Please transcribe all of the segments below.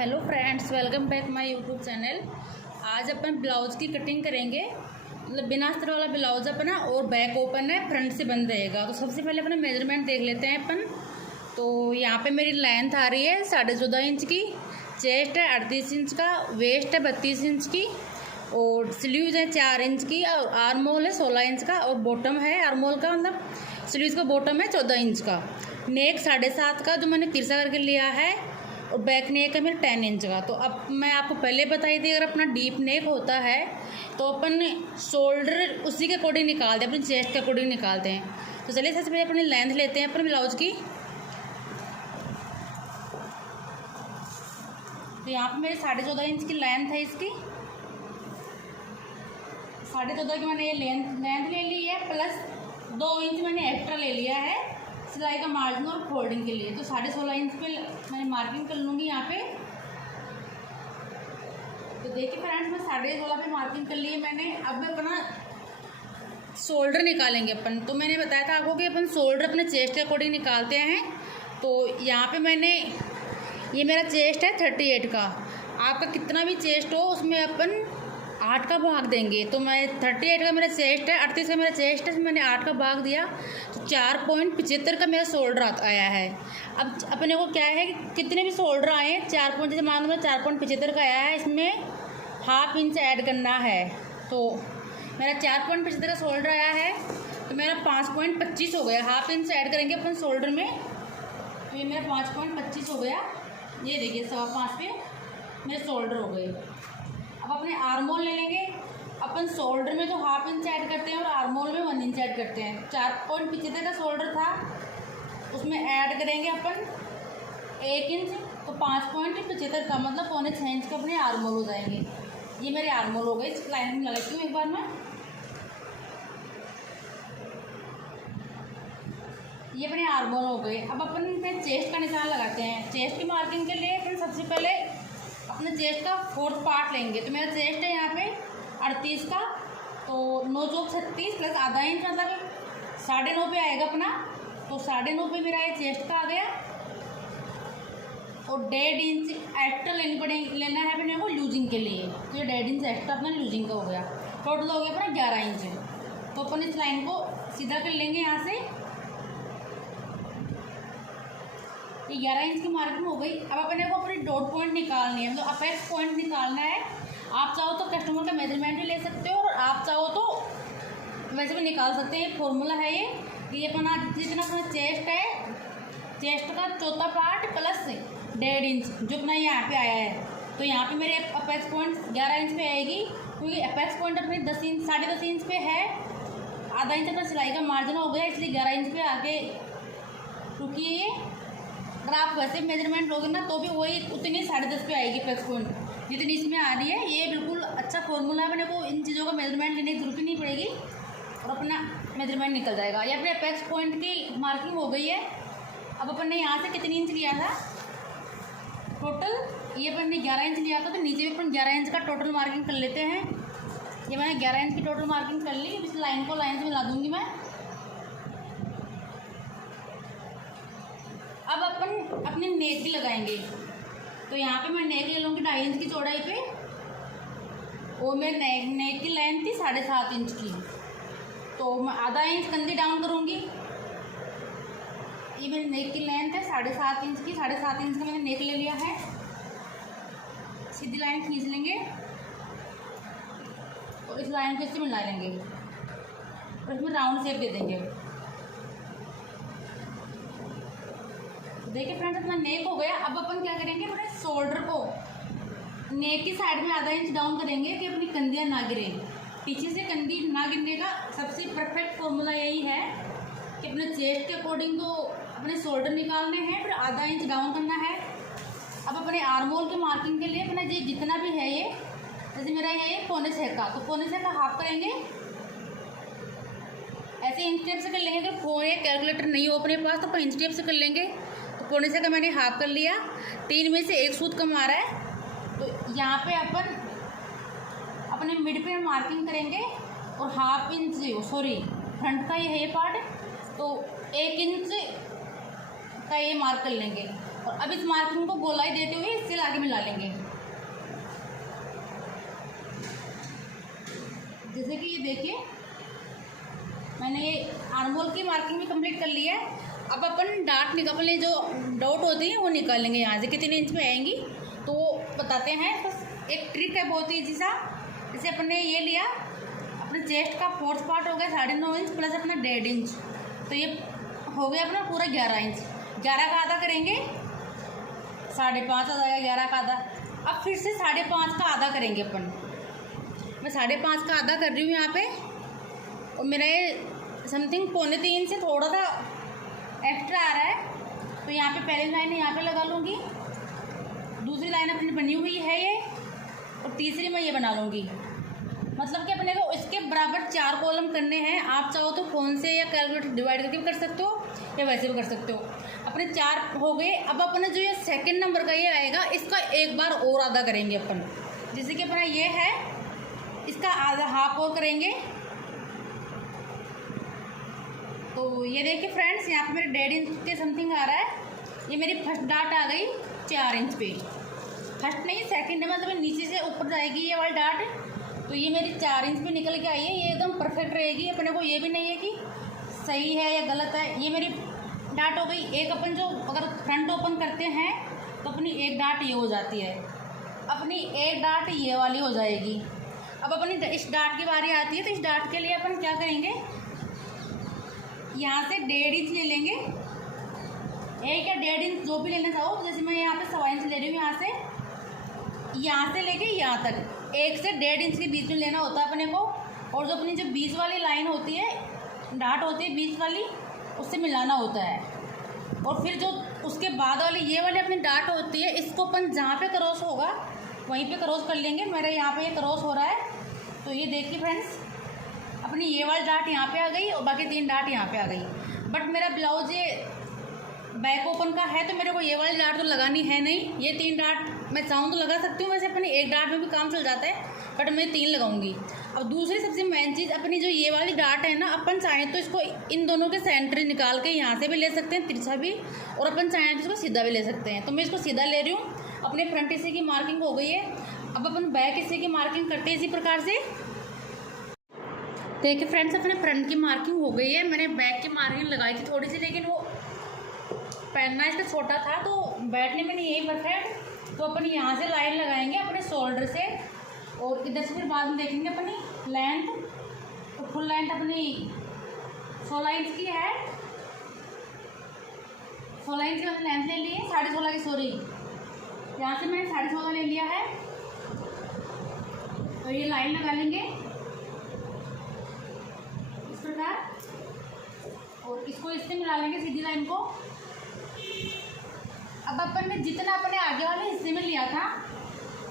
Hello friends, welcome back my YouTube channel. आज अपन blouse की cutting करेंगे। मतलब बिना अस्तर वाला ब्लाउज अपना और बैक ओपन है, फ्रंट से बंद रहेगा। तो सबसे पहले अपना मेजरमेंट देख लेते हैं अपन। तो यहाँ पे मेरी लेंथ आ रही है 14.5 इंच की, चेस्ट है 38 इंच का, वेस्ट है 32 इंच की, और स्लीव्स है 4 इंच की, और आर्म होल है 16 इंच का, और बॉटम है आर्म होल का, मतलब स्लीव्स का बॉटम है 14 इंच का। नेक 7.5 का जो मैंने तिरछा करके लिया है, और बैक नेक है मेरा 10 इंच का। तो अब मैं आपको पहले बताई थी, अगर अपना डीप नेक होता है तो अपन शोल्डर उसी के अकॉर्डिंग निकालते हैं, अपनी चेस्ट के अकॉर्डिंग निकालते हैं। तो चलिए सबसे पहले अपनी लेंथ लेते हैं अपन ब्लाउज की। तो यहाँ पे मेरी 14.5 इंच की लेंथ है इसकी। 14.5 की मैंने ये लेंथ ले ली है, प्लस 2 इंच मैंने एक्स्ट्रा ले लिया है सिलाई का मार्जिन और फोल्डिंग के लिए। तो 16.5 इंच पे मैंने मार्किंग कर लूँगी यहाँ पे। तो देखिए फ्रेंड्स, मैं 16.5 पे मार्किंग कर ली है मैंने। अब अपना शोल्डर निकालेंगे अपन। तो मैंने बताया था आपको कि अपन शोल्डर अपने चेस्ट के अकॉर्डिंग निकालते हैं। तो यहाँ पे मैंने, ये मेरा चेस्ट है 38 का। आपका कितना भी चेस्ट हो उसमें अपन 8 का भाग देंगे। तो मैं 38 का मेरा चेस्ट है, 38 का मेरा चेस्ट है, मैंने 8 का भाग दिया तो 4.75 का मेरा शोल्डर आया है। अब अपने को क्या है कि कितने भी शोल्डर आए हैं, 4 पॉइंट, जैसे मान लो 4.75 का आया है, इसमें ½ इंच ऐड करना है। तो मेरा 4.75 का शोल्डर आया है, तो मेरा 5.25 हो गया। ½ इंच ऐड करेंगे अपन शोल्डर में, तो ये मेरा 5.25 हो गया। ये देखिए 5.25 पे मेरे शोल्डर हो गए। अब अपने आर्मोल ले लेंगे अपन। शोल्डर में तो ½ इंच ऐड करते हैं और आर्मोल में 1 इंच ऐड करते हैं। 4.75 का शोल्डर था, उसमें ऐड करेंगे अपन 1 इंच, तो 5.75 का मतलब 5.25 इंच के अपने आर्मोल हो जाएंगे। ये मेरे आर्मोल हो गए। इस लाइन में लगाती हूँ एक बार मैं। ये अपने आर्मोल हो गए। अब अपन इसमें चेस्ट का निशान लगाते हैं। चेस्ट की मार्किंग के लिए अपन सबसे पहले अपने चेस्ट का 4th पार्ट लेंगे। तो मेरा चेस्ट है यहाँ पे 38 का, तो 9 चौक 36 प्लस ½ इंच मतलब 9.5 पे आएगा अपना। तो 9.5 पे मेरा ये चेस्ट का आ गया, और 1.5 इंच एक्स्ट्रा लेना है अपने को लूजिंग के लिए। तो ये 1.5 इंच एक्स्ट्रा अपना लूजिंग का हो गया। टोटल हो गया अपना 11 इंच। तो अपन इस लाइन को सीधा कर लेंगे यहाँ से। ये 11 इंच की मार्किंग हो गई। अब अपने को अपनी डॉट पॉइंट निकालनी है, मतलब अपेक्स पॉइंट निकालना है। आप चाहो तो कस्टमर का मेजरमेंट भी ले सकते हो, और आप चाहो तो वैसे भी निकाल सकते हैं। फॉर्मूला है ये अपना जितना अपना चेस्ट है, चेस्ट का 4था पार्ट प्लस 1.5 इंच जो अपना यहाँ पे आया है। तो यहाँ पे मेरे अपेक्स पॉइंट 11 इंच पे आएगी, क्योंकि अपेक्स पॉइंट अपने 10 इंच 10.5 इंच पे है। ½ इंच अपना सिलाई का मार्जिन हो गया, इसलिए 11 इंच पे आके रुकिए। ये अगर आप वैसे मेजरमेंट लोगे ना तो भी वही उतनी 10.5 पे आएगी अपेक्स पॉइंट जितनी इसमें आ रही है। ये बिल्कुल अच्छा फॉर्मूला है, अपने को इन चीज़ों का मेजरमेंट लेने की जरूरत ही नहीं पड़ेगी और अपना मेजरमेंट निकल जाएगा। ये अपने अपेक्स पॉइंट की मार्किंग हो गई है। अब अपन ने यहाँ से कितनी इंच लिया था टोटल, ये अपन ने 11 इंच लिया था, तो नीचे भी अपन 11 इंच का टोटल मार्किंग कर लेते हैं। ये मैंने 11 इंच की टोटल मार्किंग कर ली। इस लाइन को लाइन से मिला दूँगी मैं। अब अपन अपने नेक की लगाएंगे। तो यहाँ पे मैं नेक ले लूँगी 2.5 इंच की चौड़ाई पे, और मेरे नेक की लेंथ थी 7.5 इंच की। तो मैं ½ इंच कंधी डाउन करूँगी। ये मेरी नेक की लेंथ है 7.5 इंच की। 7.5 इंच का मैंने नेक ले लिया है। सीधी लाइन खींच लेंगे और इस लाइन को इससे मिला लेंगे और इसमें राउंड शेप दे देंगे। देखिए फ्रेंड्स, अपना नेक हो गया। अब अपन क्या करेंगे, अपने शोल्डर को नेक की साइड में ½ इंच डाउन करेंगे कि अपनी कंधियाँ ना गिरे। पीछे से कंधी ना गिरने का सबसे परफेक्ट फॉर्मूला यही है कि अपने चेस्ट के अकॉर्डिंग तो अपने शोल्डर निकालने हैं, फिर ½ इंच डाउन करना है। अब अपने आर्मोल की मार्किंग के लिए अपना ये जितना भी है, ये जैसे मेरा ये 1.25 का, तो 1.25 का हाफ करेंगे। ऐसे इंच टेप से कर लेंगे। अगर फोन या कैलकुलेटर नहीं हो अपने पास तो इंच टेप से कर लेंगे। तो 1.25 का मैंने हाफ कर लिया। 3 में से 1 सूत कम आ रहा है, तो यहाँ पे अपन अपने मिड पे मार्किंग करेंगे और ½ इंच, सॉरी फ्रंट का ये है पार्ट, तो 1 इंच का ये मार्क कर लेंगे और अब इस मार्किंग को गोलाई देते हुए इससे आगे मिला लेंगे। जैसे कि ये देखिए मैंने ये आर्महोल की मार्किंग भी कंप्लीट कर ली है। अब अपन डार्ट निकालने जो डॉट होती है वो निकालेंगे यहाँ से कितने इंच में आएंगी तो बताते हैं। बस एक ट्रिक है बहुत ही ईजी सा। जैसे अपन ने ये लिया, अपने चेस्ट का फोर्थ पार्ट हो गया 9.5 इंच प्लस अपना 1.5 इंच, तो ये हो गया अपना पूरा 11 इंच। 11 का आधा करेंगे 5.5 आ जाएगा 11 का आधा। अब फिर से 5.5 का आधा करेंगे अपन। मैं 5.5 का आधा कर रही हूँ यहाँ पे, और मेरा ये समथिंग 2.25 से थोड़ा सा एक्स्ट्रा आ रहा है। तो यहाँ पे पहली लाइन यहाँ पे लगा लूँगी, दूसरी लाइन अपनी बनी हुई है ये, और तीसरी मैं ये बना लूँगी। मतलब कि अपने को इसके बराबर 4 कॉलम करने हैं। आप चाहो तो फ़ोन से या कैलकुलेटर डिवाइड करके भी कर सकते हो या वैसे भी कर सकते हो। अपने 4 हो गए। अब अपने जो ये सेकंड नंबर का ये आएगा इसका एक बार और आधा करेंगे अपन। जैसे कि अपना ये है, इसका आधा हाफ और करेंगे। तो ये देखिए फ्रेंड्स, यहाँ पे मेरे 1.5 इंच के समथिंग आ रहा है। ये मेरी फर्स्ट डाट आ गई 4 इंच पे। फर्स्ट नहीं सेकंड है, मतलब नीचे से ऊपर जाएगी ये वाली डाट। तो ये मेरी 4 इंच पे निकल के आई है। ये एकदम परफेक्ट रहेगी। अपने को ये भी नहीं है कि सही है या गलत है। ये मेरी डाट हो गई। एक अपन जो अगर फ्रंट ओपन करते हैं तो अपनी एक डाट ये हो जाती है, अपनी एक डाट ये वाली हो जाएगी। अब अपनी इस डाट की बारी आती है। तो इस डाट के लिए अपन क्या करेंगे, यहाँ से 1.5 इंच ले लेंगे, 1 या 1.5 इंच जो भी लेना चाहो। जैसे मैं यहाँ पे 1.25 इंच ले रही हूँ। यहाँ से लेके यहाँ तक 1 से 1.5 इंच के बीच में लेना होता है अपने को। और जो अपनी जो बीच वाली लाइन होती है, डाट होती है बीच वाली, उससे मिलाना होता है। और फिर जो उसके बाद वाली ये वाली अपनी डाट होती है, इसको अपन जहाँ पे क्रॉस होगा वहीं पे क्रॉस कर लेंगे। मेरे यहाँ पे ये क्रॉस हो रहा है। तो ये देखिए फ्रेंड्स, अपनी ये वाली डाट यहाँ पे आ गई और बाकी 3 डाट यहाँ पे आ गई। बट मेरा ब्लाउज ये बैक ओपन का है तो मेरे को ये वाली डाट तो लगानी है नहीं। ये 3 डाट मैं चाहूँ तो लगा सकती हूँ। वैसे अपनी एक डाट में भी काम चल जाता है, बट मैं 3 लगाऊंगी। अब दूसरी सबसे मेन चीज़, अपनी जो ये वाली डाट है ना, अपन चाहें तो इसको इन दोनों के सेंटर निकाल के यहाँ से भी ले सकते हैं तिरछा भी, और अपन चाहें तो इसको सीधा भी ले सकते हैं। तो मैं इसको सीधा ले रही हूँ। अपने फ्रंट हिस्से की मार्किंग हो गई है। अब अपन बैक हिस्से की मार्किंग करते हैं इसी प्रकार से। देखिए फ्रेंड्स, अपने फ्रंट की मार्किंग हो गई है। मैंने बैक की मार्किंग लगाई थी थोड़ी सी, लेकिन वो पहनना इसका छोटा था तो बैठने में नहीं यही परफेक्ट। तो अपन यहाँ से लाइन लगाएंगे अपने शोल्डर से, और इधर से फिर बाद में देखेंगे अपनी लेंथ। तो फुल लेंथ अपनी 16 इंच की है। 16 इंच की मैंने लेंथ ले ली है, 16.5 की, सॉरी, यहाँ से मैंने 16.5 ले लिया है। तो ये लाइन लगा लेंगे इस प्रकार, और इसको इससे मिला लेंगे सीधी लाइन को। अब अपन ने जितना अपने आगे वाले हिस्से में लिया था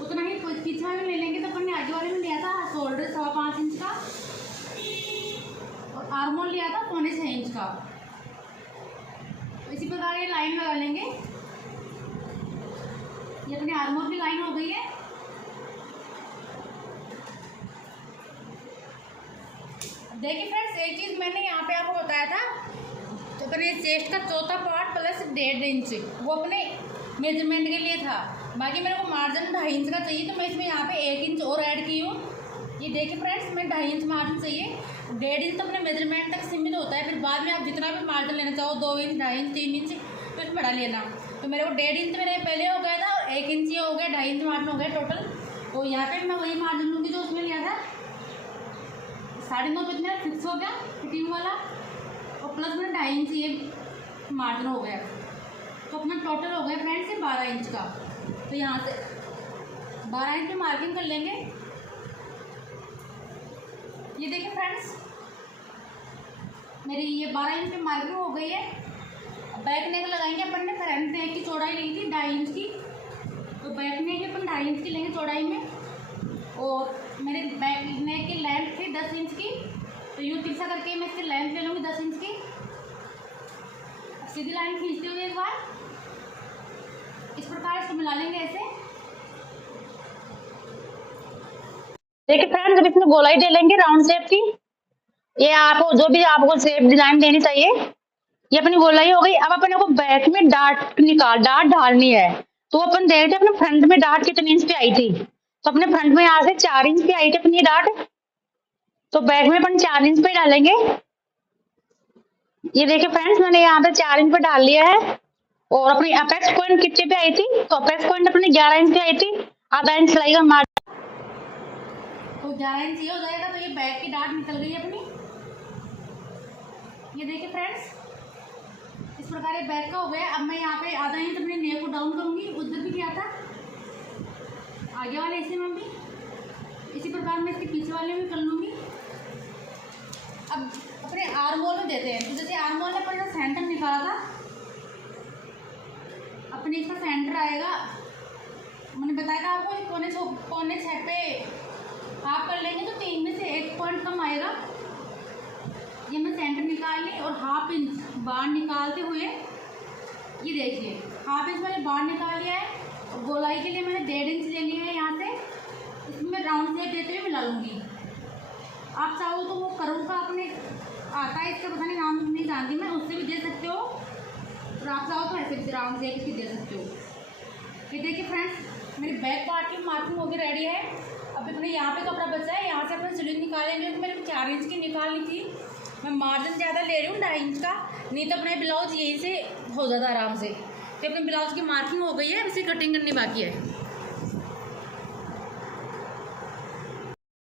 उतना ही पीछे में ले लेंगे। तो अपन ने आगे वाले में लिया था शोल्डर 5.25 इंच का, और आर्महोल लिया था 6.25 इंच का। तो इसी प्रकार ये लाइन लगा लेंगे। ये अपनी आर्महोल की लाइन हो गई है। देखिए फ्रेंड्स, एक चीज़ मैंने यहाँ पे आपको बताया था, तो अपने चेस्ट का चौथा पार्ट प्लस 1.5 इंच वो अपने मेजरमेंट के लिए था। बाकी मेरे को मार्जिन 2.5 इंच का चाहिए, तो मैं इसमें यहाँ पे 1 इंच और ऐड की हूँ। ये देखिए फ्रेंड्स, मैं 2.5 इंच मार्जिन चाहिए। 1.5 इंच तो अपने मेजरमेंट तक सीमित होता है। फिर बाद में आप जितना भी मार्जिन लेना चाहो, 2 इंच, 2.5 इंच, 3 इंच, तो इसमें बढ़ा लेना। तो मेरे को 1.5 इंच मेरे पहले हो गया था, और 1 इंच ये हो गया, 2.5 इंच मार्जिन हो गया टोटल। तो यहाँ पे मैं वही मार्जिन लूँगी जो उसमें लिया था। 9.5 पे मेरा फिक्स हो गया फिटिंग वाला, और प्लस मेरा 2.5 इंच ये मार्जिन हो गया। तो अपना टोटल हो गया फ्रेंड्स ये 12 इंच का। तो यहाँ से 12 इंच पे मार्किंग कर लेंगे। ये देखिए फ्रेंड्स, मेरी ये 12 इंच पे मार्किंग हो गई है। बैक नेक लगाएंगे अपन ने फ्रंट नेक की चौड़ाई ली थी 2.5 इंच की, तो बैक नेक अपन 2.5 इंच की लेंगे चौड़ाई में। और मेरे बैक नेक की लेंथ थी 10 इंच की, तो यूँ तिरछा करके मैं इसकी लेंथ ले लूँगी 10 इंच की। सीधी लाइन खींचते हुए एक बार इस प्रकार इसको मिला लेंगे ऐसे। देखिए फ्रेंड्स, जब इसमें गोलाई दे लेंगे राउंड शेप की, ये आपको जो भी आपको शेप डिजाइन देनी चाहिए, ये अपनी गोलाई हो गई। अब अपने को बैक में डाट ढालनी है। तो अपन देखते हैं अपने फ्रंट में डाट कितने इंच पे आई थी। तो अपने फ्रंट में यहाँ से 4 इंच पे आई थी अपनी डाट। तो बैक में अपन 4 इंच पे डालेंगे। ये देखिए फ्रेंड्स, मैंने यहाँ पे 4 इंच पे डाल लिया है। और अपनी अपेक्स पॉइंट कितने पे आई थी? तो अपेक्स पॉइंट अपनी 11 इंच पे आई थी। आधा इंच सिलाई का मार्जिन। तो 11 इंच ये हो जाएगा। तो ये बैक की डाट निकल गई है अपनी। ये देखिए फ्रेंड्स, इस प्रकार ये बैक का हो गया। अब मैं यहाँ पे आधा इंच अपने नेक को डाउन करूँगी। उधर भी किया था, आगे वाले हिस्से में भी इसी प्रकार मैं इसके पीछे वाले में कर लूँगी। अब अपने आर्म होल में देते हैं। तो जैसे आर्म होल में अपने जो सेंटर निकाला था, अपने इसका सेंटर आएगा, मैंने बताया था आपको, पौने 6 पे हाफ कर लेंगे तो 3 में से 1 पॉइंट कम आएगा। ये मैं सेंटर निकाल ली और हाफ इंच बाहर निकालते हुए, ये देखिए हाफ इंच मैंने बाहर निकाल लिया है। और गोलाई के लिए मैंने 1.5 इंच ले लिया है यहाँ से। इसमें मैं राउंड शेप देते हुए मिला लूँगी। आप चाहो तो वो करूँ का अपने आता है, इसका पता नहीं नाम नहीं जानती मैं, उससे भी दे सकते हो। और आप चाहो तो ऐसे भी राउंड शेप इसकी दे सकते हो। ये देखिए फ्रेंड्स, मेरी बैक पार्ट की मार्किंग होकर रेडी है। अब अपने यहाँ पे कपड़ा बचा है, यहाँ से अपने स्लीव निकालेंगे। तो मैंने 4 इंच की निकाली थी। मैं मार्जिन ज़्यादा ले रही हूँ, 2.5 इंच का, नहीं तो अपने ब्लाउज यहीं से हो जाता आराम से। तो अपने ब्लाउज की मार्किंग हो गई है, इसे कटिंग करनी बाकी है।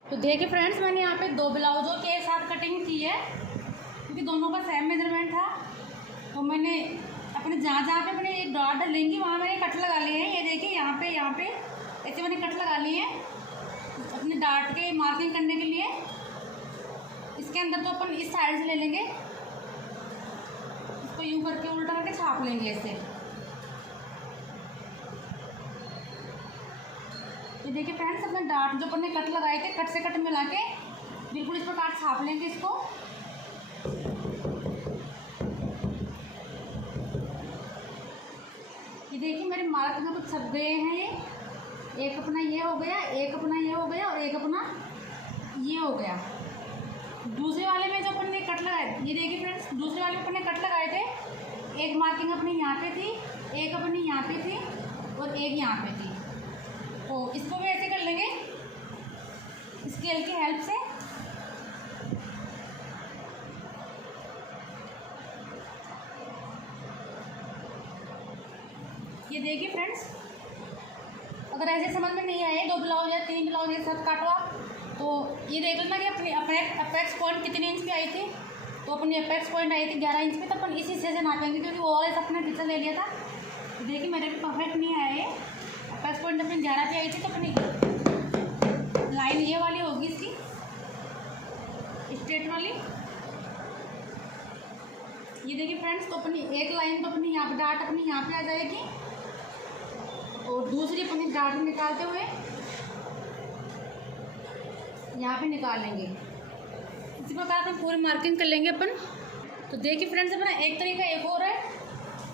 तो देखिए फ्रेंड्स, मैंने यहाँ पे 2 ब्लाउजों के साथ कटिंग की है, क्योंकि दोनों का सेम मेजरमेंट था। तो मैंने अपने जहाँ पे अपने एक डॉट डालेंगी वहाँ मैंने कट लगा लिए हैं। ये देखिए यहाँ पे ऐसे मैंने कट लगा लिए हैं अपने डार्ट के मार्किंग करने के लिए। इसके अंदर तो अपन इस साइड से ले लेंगे, इसको यूँ करके उल्टा करके छाप लेंगे ऐसे। ये देखिए फ्रेंड्स, अपने डार्ट जो अपन ने कट लगाए थे, कट से कट मिला के बिल्कुल इस प्रकार छाप लेंगे इसको। ये देखिए मेरे मार्क में कुछ छप गए हैं। ये एक अपना ये हो गया, एक अपना ये हो गया और एक अपना ये हो गया। दूसरे वाले में जो अपन ने कट लगाए, ये देखिए फ्रेंड्स, दूसरे वाले में अपन ने कट लगाए थे। एक मार्किंग अपनी यहाँ पे थी, एक अपनी यहाँ पे थी और एक यहाँ पे थी। तो इसको भी ऐसे कर लेंगे स्केल की हेल्प से। ये देखिए फ्रेंड्स, अगर ऐसे समझ में नहीं आए 2 ब्लाउज या 3 ब्लाउज एक साथ काटवा, तो ये देख लेना कि अपनी अपेक्स पॉइंट कितने इंच पे आई थी। तो अपनी अपेक्स पॉइंट आई थी 11 इंच पे, तो अपन इसी हिस्से से नापेंगे, क्योंकि वो वाले अपने पीछे ले लिया था। तो देखिए मेरे भी परफेक्ट नहीं आया ये। अपेक्स पॉइंट अपनी 11 पे आई थी, तो अपनी लाइन ये वाली होगी इसकी स्ट्रेट वाली। ये देखिए फ्रेंड्स, तो अपनी एक लाइन तो अपनी यहाँ पे डार्ट अपनी यहाँ पे आ जाएगी और दूसरी अपनी डार्ट निकालते हुए यहाँ पे निकाल लेंगे। इसी प्रकार अपन पूरी मार्किंग कर लेंगे अपन। तो देखिए फ्रेंड्स, अपना एक तरीका एक और है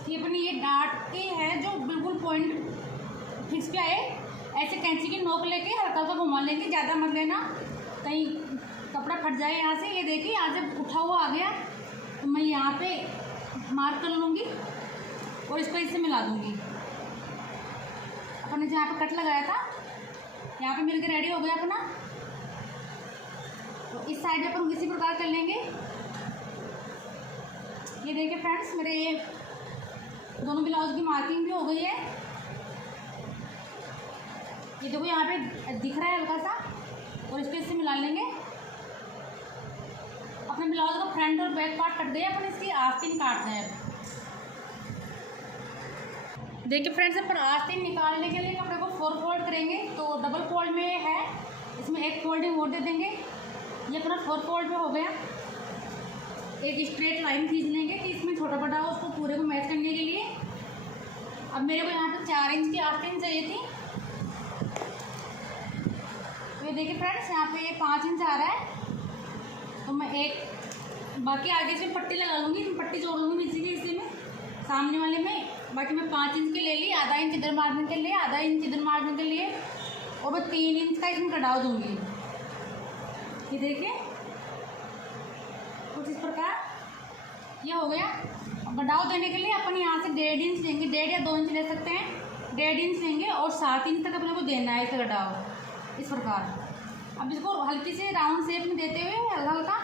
कि अपनी ये डार्ट की है जो बिल्कुल पॉइंट फिक्स पे आए, ऐसे कैंची की नोक लेके हल्का सा घुमा लेंगे, ज़्यादा मत लेना कहीं कपड़ा फट जाए यहाँ से। ये देखिए यहाँ से उठा हुआ आ गया, तो मैं यहाँ पे मार्क कर लूँगी और इसको इससे मिला दूँगी। अपन ने जहाँ पे कट लगाया था यहाँ पे मिलकर रेडी हो गया अपना। तो इस साइड अपन इसी प्रकार कर लेंगे। ये देखिए फ्रेंड्स, मेरे ये दोनों ब्लाउज की मार्किंग भी हो गई है। ये देखो यहाँ पे दिख रहा है हल्का सा, और इसको इससे मिला लेंगे। अपने ब्लाउज का फ्रंट और बैक पार्ट कट गए, अपन इसकी आस्तीन काटते हैं। देखिए फ्रेंड्स, अपन आस्तीन निकालने के लिए कपड़े को 4 फोल्ड करेंगे। तो डबल फोल्ड में है, इसमें एक फोल्डिंग और दे देंगे। ये अपना 4 फोल्ड में हो गया। एक स्ट्रेट लाइन खींच लेंगे कि इसमें छोटा बड़ा हो, उसको पूरे को मैच करने के लिए। अब मेरे को यहाँ पे 4 इंच की आस्तीन चाहिए थी। तो ये देखिए फ्रेंड्स, यहाँ पे ये 5 इंच आ रहा है, तो मैं एक बाकी आगे इसमें पट्टी लगा लूँगी, पट्टी जोड़ लूँगी नीचे के हिस्से में, सामने वाले में। बाकी मैं 5 इंच के ले ली, आधा इंच इधर मार्जिन के लिए, आधा इंच इधर मार्जिन के लिए, और मैं 3 इंच का इसमें कटाव दूँगी। ये देखिए कुछ इस प्रकार ये हो गया। गडाव देने के लिए अपन यहाँ से 1.5 इंच लेंगे, 1.5 या 2 इंच ले सकते हैं। 1.5 इंच लेंगे और 7 इंच तक अपने को देना है इसे गडाव, इस प्रकार। अब इसको हल्की से राउंड शेप में देते हुए हल्का हल्का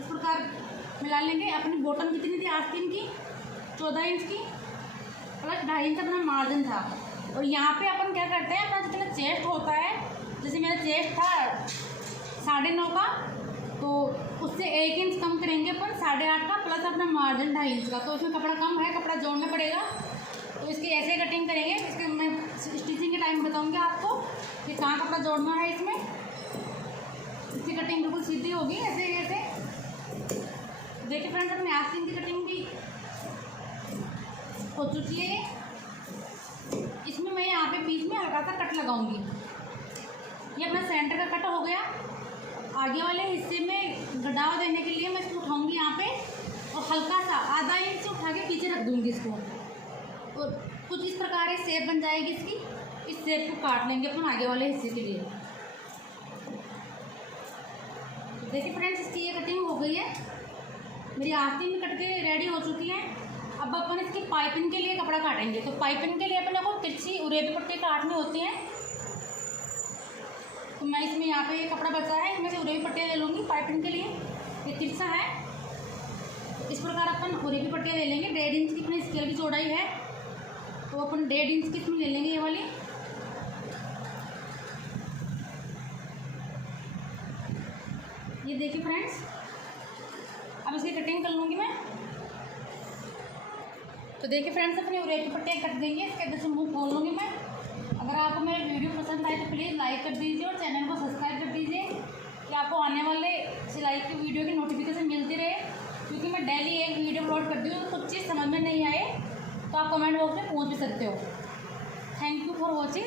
इस प्रकार मिला लेंगे। अपनी बॉटम कितनी थी आस्तीन की, 14 इंच की, प्लस 2.5 इंच अपना मार्जिन था। और यहाँ पे अपन क्या करते हैं, अपना जितना चेस्ट होता है, जैसे मेरा चेस्ट था 9.5 का, तो उससे 1 इंच कम करेंगे अपन 8.5 का, प्लस अपना मार्जिन 2.5 इंच का। तो इसमें कपड़ा कम है, कपड़ा जोड़ना पड़ेगा। तो इसकी ऐसे कटिंग करेंगे। इसके मैं स्टिचिंग के टाइम बताऊंगी आपको कि कहाँ कपड़ा जोड़ना है। इसमें इसकी कटिंग बिल्कुल सीधी होगी, ऐसे ऐसे। देखिए फ्रेंड्स, अपने आस्तीन की कटिंग भी हो चुकी है। इसमें मैं यहाँ पे बीच में हल्का सा कट लगाऊंगी। ये अपना सेंटर का कट हो गया। आगे वाले हिस्से में गडाव देने के लिए मैं इसको उठाऊंगी यहाँ पे और हल्का सा आधा इंच से उठा के पीछे रख दूंगी इसको। और कुछ इस प्रकार एक शेप बन जाएगी इसकी। इस शेप को काट लेंगे अपन आगे वाले हिस्से के लिए। देखिए फ्रेंड्स, इसकी ये कटिंग हो गई है। मेरी आस्तीन भी कट के रेडी हो चुकी है। अब अपन इसकी पाइपिंग के लिए कपड़ा काटेंगे। तो पाइपिंग के लिए अपने को तिरछी उरेबी पट्टी काटनी होती है। तो मैं इसमें यहाँ पे ये कपड़ा बचा है, इसमें से उरेबी पट्टियाँ ले लूँगी पाइपिंग के लिए। ये तिरछा है, इस प्रकार अपन उरेबी पट्टियाँ ले लेंगे। 1.5 इंच की अपनी स्केल की चौड़ाई है, तो अपन 1.5 इंच की इसमें ले लेंगे ये वाली। ये देखिए फ्रेंड्स, अब इसकी कटिंग कर लूँगी मैं। तो देखिए फ्रेंड्स, अपनी उरेबी पट्टियाँ कट देंगे। इसके अंदर से मुँह खोल लूँगी मैं। अगर आपको मेरे वीडियो पसंद आए तो प्लीज़ लाइक कर दीजिए और चैनल को सब्सक्राइब कर दीजिए कि आपको आने वाले सिलाई की वीडियो की नोटिफिकेशन मिलती रहे। क्योंकि मैं डेली एक वीडियो अपलोड करती हूँ, तो कुछ चीज़ समझ में नहीं आए तो आप कमेंट बॉक्स में पूछ भी सकते हो। Thank you for watching.